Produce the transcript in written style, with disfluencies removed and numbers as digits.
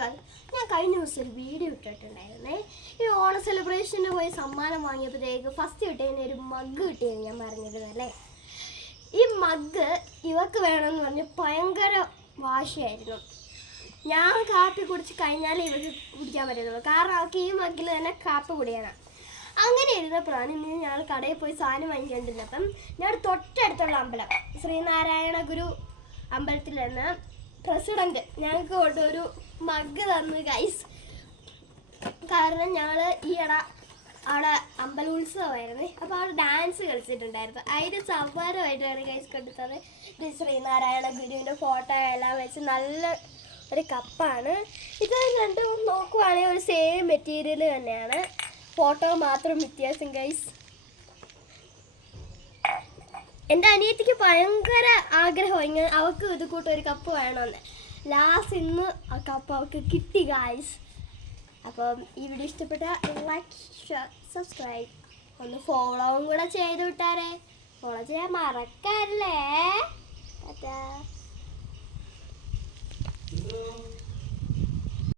ഞാൻ കഴിഞ്ഞ ദിവസം ഒരു വീഡിയോ ഇട്ടിട്ടുണ്ടായിരുന്നേ. ഈ ഓണ സെലിബ്രേഷന് പോയി സമ്മാനം വാങ്ങിയപ്പോഴത്തേക്ക് ഫസ്റ്റ് കിട്ടിയതിന് ഒരു മഗ് കിട്ടിയെന്ന് ഞാൻ പറഞ്ഞിരുന്നല്ലേ. ഈ മഗ് ഇവർക്ക് വേണമെന്ന് പറഞ്ഞ് ഭയങ്കര വാശിയായിരുന്നു. ഞാൻ കാപ്പി കുടിച്ച് കഴിഞ്ഞാലേ ഇവർക്ക് കുടിക്കാൻ പറ്റുള്ളൂ, കാരണം അവർക്ക് ഈ മഗ്ഗിൽ തന്നെ കാപ്പി കുടിക്കണം. അങ്ങനെ ഇരുന്നപ്പോഴാണ് ഇന്ന് ഞങ്ങൾ കടയിൽ പോയി സാധനം വാങ്ങിക്കൊണ്ടിരുന്നപ്പം ഞങ്ങളുടെ തൊട്ടടുത്തുള്ള അമ്പലം ശ്രീനാരായണ ഗുരു അമ്പലത്തിൽ നിന്ന് പ്രസിഡന്റ് ഞങ്ങൾക്ക് കൊണ്ടൊരു മഗ് തന്നു ഗൈസ്. കാരണം ഞങ്ങൾ ഈയിടെ അവിടെ അമ്പലോത്സവമായിരുന്നു, അപ്പോൾ അവിടെ ഡാൻസ് കളിച്ചിട്ടുണ്ടായിരുന്നു. അതിൻ്റെ സമ്മാനമായിട്ടാണ് ഗൈസ് കൊണ്ടുത്തത്. ഇത് ശ്രീനാരായണ ഗുരുവിൻ്റെ ഫോട്ടോ എല്ലാം വെച്ച് നല്ല ഒരു കപ്പാണ്. ഇത് രണ്ടും നോക്കുവാണെങ്കിൽ ഒരു സെയിം മെറ്റീരിയൽ തന്നെയാണ്, ഫോട്ടോ മാത്രം വ്യത്യാസം ഗൈസ്. എൻ്റെ അനിയത്തിക്ക് ഭയങ്കര ആഗ്രഹം അവൾക്ക് ഇത് കൂട്ടൊരു കപ്പ് വേണമെന്ന്. ലാസ്റ്റ് ഇന്ന് ആ കപ്പ് അവൾക്ക് കിട്ടി ഗൈസ്. അപ്പം ഈ വീഡിയോ ഇഷ്ടപ്പെട്ട ലൈക്ക്, ഷെയർ, സബ്സ്ക്രൈബ്, ഒന്ന് ഫോളോവും കൂടെ ചെയ്ത് വിട്ടാരേ. ഫോളോ ചെയ്യാൻ മറക്കല്ലേ.